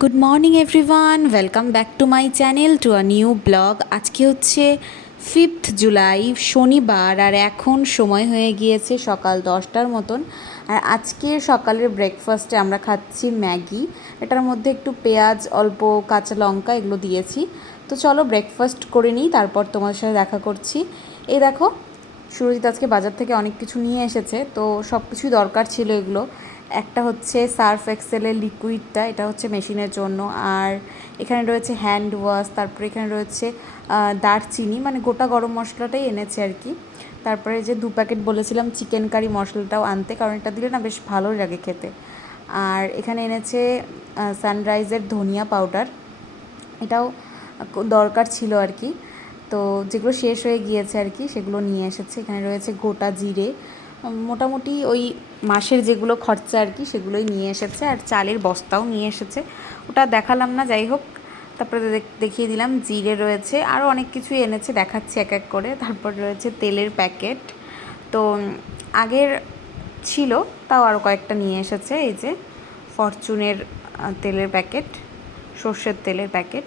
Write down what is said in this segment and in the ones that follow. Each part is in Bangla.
Good morning everyone, welcome back to my channel to a new blog. আজকে হচ্ছে 5th জুলাই, শনিবার, আর এখন সময় হয়ে গিয়েছে সকাল 10টার মতন। আর আজকে সকালের ব্রেকফাস্টে আমরা খাচ্ছি ম্যাগি। এটার মধ্যে একটু পেঁয়াজ, অল্প কাঁচা লঙ্কা এগুলো দিয়েছি। তো চলো ব্রেকফাস্ট করে নিই, তারপর তোমাদের সাথে দেখা করছি। এই দেখো, সুরজিৎ আজকে বাজার থেকে অনেক কিছু নিয়ে এসেছে, তো সব কিছুই দরকার ছিল এগুলো। একটা হচ্ছে সার্ফ এক্সেলের লিকুইডটা, এটা হচ্ছে মেশিনের জন্য। আর এখানে রয়েছে হ্যান্ড ওয়াশ, তারপরে এখানে রয়েছে দারচিনি, মানে গোটা গরম মশলাটাই এনেছে আর কি। তারপরে যে 2 প্যাকেট বলেছিলাম চিকেন কারি মশলাটাও আনতে, কারণ এটা দিলে না বেশ ভালোই লাগে খেতে। আর এখানে এনেছে সানরাইজের ধনিয়া পাউডার, এটাও দরকার ছিল আর কি। তো যেগুলো শেষ হয়ে গিয়েছে আর কি সেগুলো নিয়ে এসেছে। এখানে রয়েছে গোটা জিরে, মোটামুটি ওই মাসের যেগুলো খরচা আর কি সেগুলোই নিয়ে এসেছে। আর চালের বস্তাও নিয়ে এসেছে, ওটা দেখালাম না, যাই হোক। তারপরে দেখিয়ে দিলাম জিরে রয়েছে, আরও অনেক কিছুই এনেছে, দেখাচ্ছি এক এক করে। তারপর রয়েছে তেলের প্যাকেট, তো আগের ছিল, তাও আরও কয়েকটা নিয়ে এসেছে। এই যে ফরচুনের তেলের প্যাকেট, সর্ষের তেলের প্যাকেট।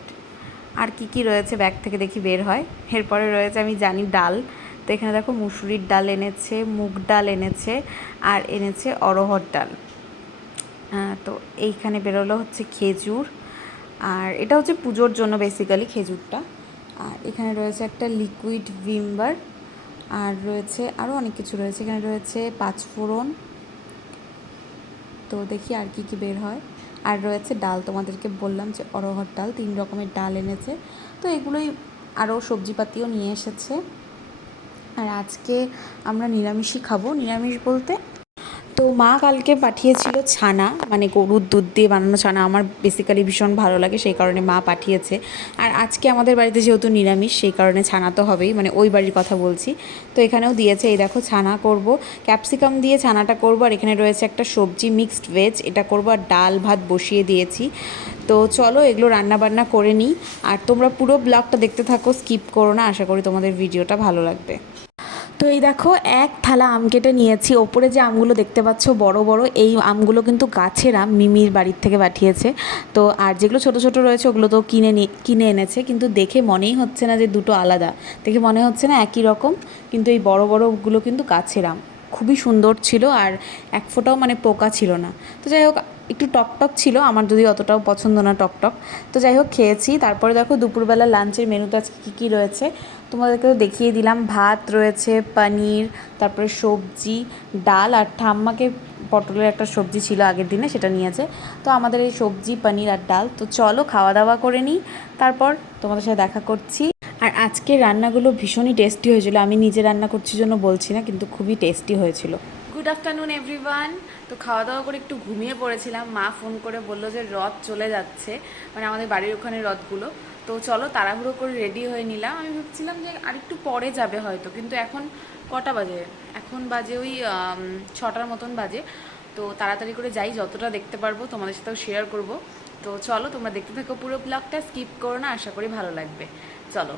আর কি কি রয়েছে ব্যাগ থেকে দেখি বের হয়। এরপরে রয়েছে, আমি জানি, ডাল। তো এখানে দেখো মুসুরির ডাল এনেছে, মুগ ডাল এনেছে, আর এনেছে অরহর ডাল। তো এইখানে বেরোলো হচ্ছে খেজুর, আর এটা হচ্ছে পুজোর জন্য বেসিক্যালি খেজুরটা। আর এখানে রয়েছে একটা লিকুইড ভিমবার, আর রয়েছে আরও অনেক কিছু রয়েছে। এখানে রয়েছে 5 ফোড়ন। তো দেখি আর কি কি বের হয়। আর রয়েছে ডাল, তোমাদেরকে বললাম যে অরহর ডাল, 3 রকমের ডাল এনেছে। তো এগুলোই, আরও সবজিপাতিও নিয়ে এসেছে। আর আজকে আমরা নিরামিষই খাবো। নিরামিষ বলতে, তো মা কালকে পাঠিয়েছিল ছানা, মানে গরুর দুধ দিয়ে বানানো ছানা। আমার বেসিক্যালি ভীষণ ভালো লাগে, সেই কারণে মা পাঠিয়েছে। আর আজকে আমাদের বাড়িতে যেহেতু নিরামিষ, সেই কারণে ছানা তো হবেই, মানে ওই বাড়ির কথা বলছি। তো এখানেও দিয়েছে, এই দেখো ছানা করব, ক্যাপসিকাম দিয়ে ছানাটা করব। আর এখানে রয়েছে একটা সবজি, মিক্সড ভেজ, এটা করব। আর ডাল ভাত বসিয়ে দিয়েছি। তো চলো এগুলো রান্নাবান্না করে নিই। আর তোমরা পুরো ব্লগটা দেখতে থাকো, স্কিপ করো না, আশা করি তোমাদের ভিডিওটা ভালো লাগবে। তো এই দেখো, এক থালা আম কেটে নিয়েছি। ওপরে যে আমগুলো দেখতে পাচ্ছ বড় বড়, এই আমগুলো কিন্তু গাছের আম, মিমির বাড়ির থেকে পাঠিয়েছে। তো আর যেগুলো ছোট ছোট রয়েছে ওগুলো তো কিনে এনেছে, কিন্তু দেখে মনেই হচ্ছে না যে দুটো আলাদা, দেখে মনে হচ্ছে না একই রকম। কিন্তু এই বড় বড়গুলো কিন্তু গাছের আম, খুবই সুন্দর ছিল, আর এক ফোঁটাও মানে পোকা ছিল না। তো যাই হোক, একটু টকটক ছিল, আমার যদি অতটাও পছন্দ না টকটক। তো যাই হোক, খেয়েছি। তারপরে দেখো দুপুরবেলা লাঞ্চের মেনুতে আজকে কী কী রয়েছে তোমাদেরকেও দেখিয়ে দিলাম। ভাত রয়েছে, পনির, তারপরে সবজি, ডাল, আর ঠাম্মাকে পটলের একটা সবজি ছিল আগের দিনে, সেটা নিয়েছে। তো আমাদের এই সবজি, পনির আর ডাল। তো চলো খাওয়া দাওয়া করে নিই, তারপর তোমাদের সাথে দেখা করছি। আর আজকের রান্নাগুলো ভীষণই টেস্টি হয়েছিল। আমি নিজে রান্না করছি জন্য বলছি না, কিন্তু খুবই টেস্টি হয়েছিল। Good afternoon everyone. তো খাওয়া দাওয়া করে একটু ঘুমিয়ে পড়েছিলাম। মা ফোন করে বললো যে রথ চলে যাচ্ছে, মানে আমাদের বাড়ির ওখানে রথগুলো। তো চলো তাড়াহুড়ো করে রেডি হয়ে নিলাম। আমি ভাবছিলাম যে আরেকটু পরে যাবে হয়তো, কিন্তু এখন কটা বাজে? এখন বাজে ওই 6টার মতন বাজে। তো তাড়াতাড়ি করে যাই, যতটা দেখতে পারবো তোমাদের সাথেও শেয়ার করব। তো চলো তোমরা দেখতে থাকো পুরো ব্লগটা, স্কিপ করো না, আশা করি ভালো লাগবে। চলো,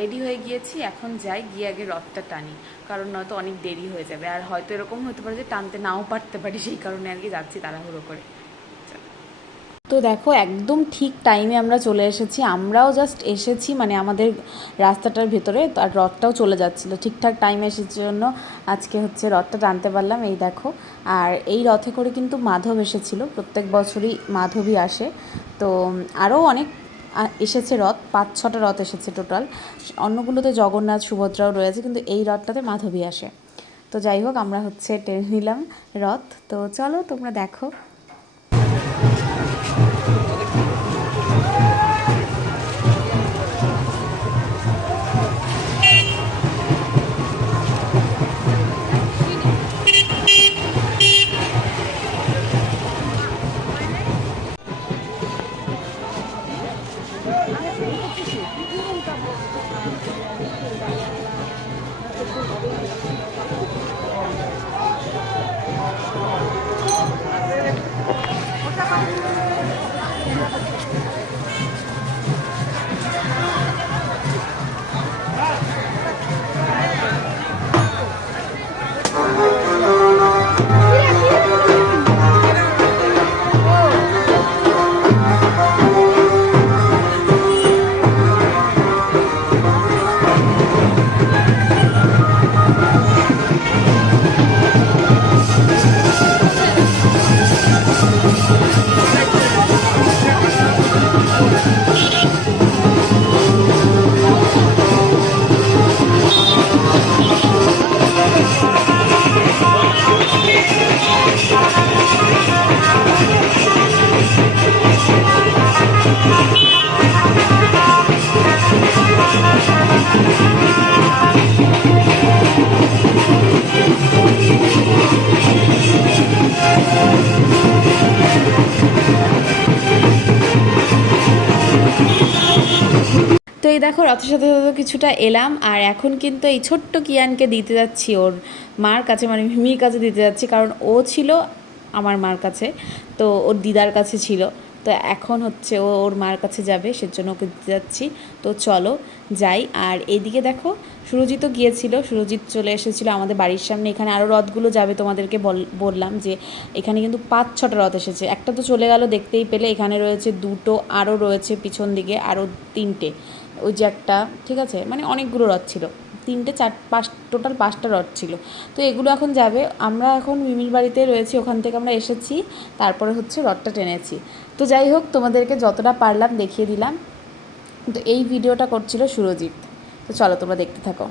রেডি হয়ে গিয়েছি, এখন যাই, গিয়ে আগে রথটা টানি, কারণ নয়তো অনেক দেরি হয়ে যাবে। আর হয়তো এরকম হতে পারে যে টানতে নাও পারতে পারি, সেই কারণে আর কি যাচ্ছি তাড়াহুড়ো করে। তো দেখো একদম ঠিক টাইমে আমরা চলে এসেছি। আমরাও জাস্ট এসেছি, মানে আমাদের রাস্তাটার ভেতরে, আর রথটাও চলে যাচ্ছিলো ঠিকঠাক টাইমে এসেছে জন্য আজকে হচ্ছে রথটা টানতে পারলাম। এই দেখো, আর এই রথে করে কিন্তু মাধব এসেছিলো, প্রত্যেক বছরই মাধবই আসে। তো আরও অনেক এসেছে রথ, 5-6টা রথ এসেছে টোটাল। অন্যগুলোতে জগন্নাথ, সুভদ্রাও রয়েছে, কিন্তু এই রথটাতে মাধবই আসে। তো যাই হোক, আমরা হচ্ছে টেনে নিলাম রথ। তো চলো তোমরা দেখো। এই দেখো রথের সাথে সাথে কিছুটা এলাম, আর এখন কিন্তু এই ছোট্ট কিয়ানকে দিতে যাচ্ছি ওর মার কাছে, মানে মিমির কাছে দিতে যাচ্ছি, কারণ ও ছিল আমার মার কাছে, তো ওর দিদার কাছে ছিল, তো এখন হচ্ছে ও ওর মার কাছে যাবে, সেজন্য ওকে দিতে যাচ্ছি। তো চলো যাই। আর এইদিকে দেখো সুরজিৎও গিয়েছিল, সুরজিৎ চলে এসেছিলো আমাদের বাড়ির সামনে। এখানে আরও রথগুলো যাবে, তোমাদেরকে বললাম যে এখানে কিন্তু 5-6টা রথ এসেছে। একটা তো চলে গেল দেখতেই পেলে, এখানে রয়েছে 2টো, আরও রয়েছে পিছন দিকে আরও 3টে, ওই যে একটা, ঠিক আছে, মানে অনেকগুলো রথ ছিল, 3টে 4-5 টোটাল 5টা রথ ছিল। তো এগুলো এখন যাবে। আমরা এখন মিমির বাড়িতে রয়েছি, ওখান থেকে আমরা এসেছি, তারপরে হচ্ছে রথটা টেনেছি। তো যাই হোক, তোমাদেরকে যতটা পারলাম দেখিয়ে দিলাম। তো এই ভিডিওটা করছিল সুরজিৎ। তো চলো তোমরা দেখতে থাকো।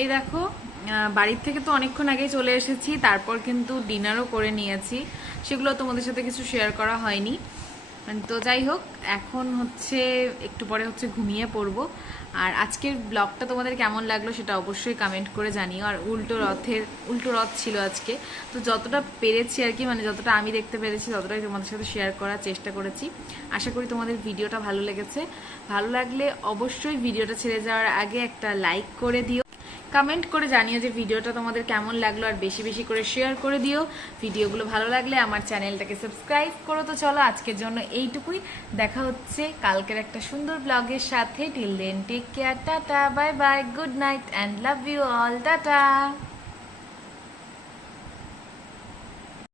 এই দেখো বাড়ির থেকে তো অনেকক্ষণ আগেই চলে এসেছি, তারপর কিন্তু ডিনারও করে নিয়েছি, সেগুলো তোমাদের সাথে কিছু শেয়ার করা হয়নি। তো যাই হোক, এখন হচ্ছে একটু পরে হচ্ছে ঘুমিয়ে পড়বো। আর আজকের ব্লগটা তোমাদের কেমন লাগলো সেটা অবশ্যই কমেন্ট করে জানিও। আর উল্টো রথ ছিল আজকে, তো যতটা পেরেছি আর কি, মানে যতটা আমি দেখতে পেরেছি ততটাই তোমাদের সাথে শেয়ার করার চেষ্টা করেছি। আশা করি তোমাদের ভিডিওটা ভালো লেগেছে। ভালো লাগলে অবশ্যই ভিডিওটা ছেড়ে যাওয়ার আগে একটা লাইক করে দিও, কমেন্ট করে জানিও যে ভিডিওটা তোমাদের কেমন লাগলো, আর বেশি বেশি করে শেয়ার করে দিও। ভিডিওগুলো ভালো লাগলে আমার চ্যানেলটাকে সাবস্ক্রাইব করো। তো চলো আজকের জন্য এইটুকুই, দেখা হচ্ছে কালকের একটা সুন্দর ব্লগের সাথে। Till then take care, tata, bye bye, good night and love you all, tata.